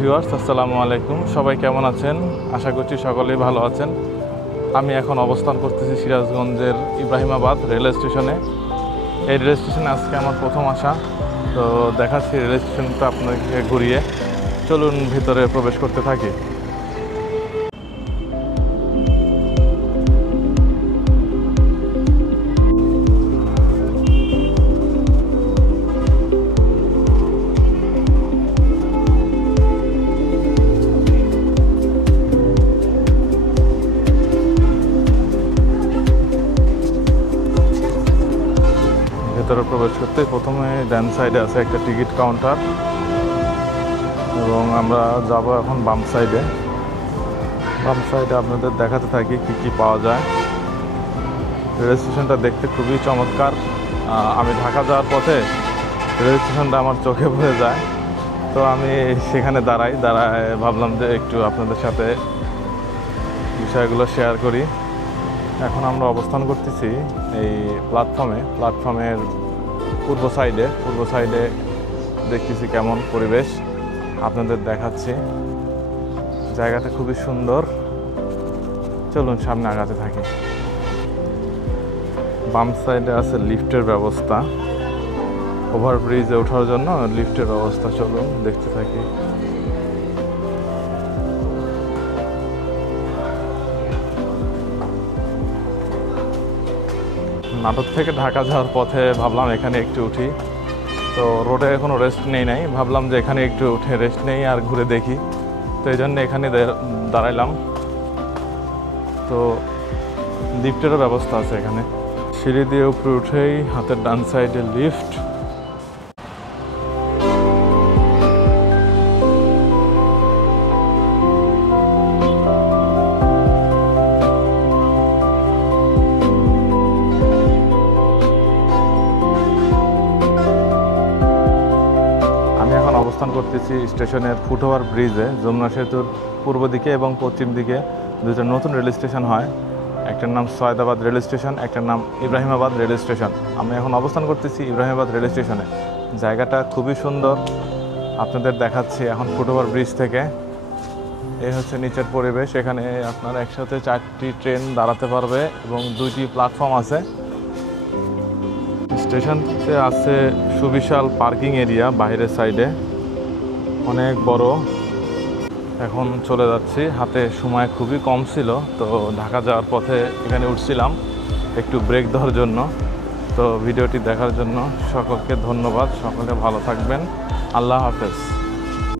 Viewers, আসসালামু আলাইকুম। সবাই কেমন আছেন? আশা করছি সকলেই ভালো আছেন। আমি এখন অবস্থান করতেছি সিরাজগঞ্জের ইব্রাহিমাবাদ রেল স্টেশনে। এই রেল স্টেশনে আজকে আমার প্রথম আসা, তো দেখাচ্ছি রেল স্টেশনটা আপনাকে ঘুরিয়ে। চলুন ভিতরে প্রবেশ করতে থাকি। ভিতরে প্রবেশ করতে প্রথমে ডান সাইডে আছে একটা টিকিট কাউন্টার, এবং আমরা যাব এখন বাম সাইডে। বাম সাইডে আপনাদের দেখাতে থাকি কি কি পাওয়া যায়। রেল স্টেশনটা দেখতে খুবই চমৎকার। আমি ঢাকা যাওয়ার পথে রেল স্টেশনটা আমার চোখে পড়ে যায়, তো আমি সেখানে দাঁড়ায় ভাবলাম যে একটু আপনাদের সাথে বিষয়গুলো শেয়ার করি। এখন আমরা অবস্থান করতেছি এই প্ল্যাটফর্মের পূর্ব সাইডে দেখতেছি কেমন পরিবেশ, আপনাদের দেখাচ্ছি। জায়গাটা খুবই সুন্দর। চলুন সামনে আগাতে থাকি। বাম সাইডে আছে লিফটের ব্যবস্থা, ওভারব্রিজে ওঠার জন্য লিফটের ব্যবস্থা। চলুন দেখতে থাকি। নাটোর থেকে ঢাকা যাওয়ার পথে ভাবলাম এখানে একটু উঠি, তো রোডে কোনো রেস্ট নাই, ভাবলাম যে এখানে একটু উঠে রেস্ট নেই আর ঘুরে দেখি, তো এই জন্য এখানে দাঁড়াইলাম। তো লিফটেরও ব্যবস্থা আছে এখানে। সিঁড়ি দিয়ে উপরে উঠেই হাতের ডান সাইডে লিফট। অবস্থান করতেছি স্টেশনের ফুটওভার ব্রিজে। যমুনা সেতুর পূর্ব দিকে এবং পশ্চিম দিকে দুটো নতুন রেল স্টেশন হয়, একটার নাম সয়দাবাদ রেল স্টেশন, একটার নাম ইব্রাহিমাবাদ রেল স্টেশন। আমি এখন অবস্থান করতেছি ইব্রাহিমাবাদ রেল স্টেশনে। জায়গাটা খুবই সুন্দর, আপনাদের দেখাচ্ছি এখন ফুটওভার ব্রিজ থেকে। এই হচ্ছে নিচের পরিবেশ। এখানে আপনার একসাথে 4টি ট্রেন দাঁড়াতে পারবে এবং 2টি প্ল্যাটফর্ম আছে। স্টেশনতে আছে সুবিশাল পার্কিং এরিয়া, বাইরের সাইডে অনেক বড়। এখন চলে যাচ্ছি, হাতে সময় খুবই কম ছিল, তো ঢাকা যাওয়ার পথে এখানে উঠছিলাম একটু ব্রেক দেওয়ার জন্য। তো ভিডিওটি দেখার জন্য সকলকে ধন্যবাদ। সকলে ভালো থাকবেন। আল্লাহ হাফেজ।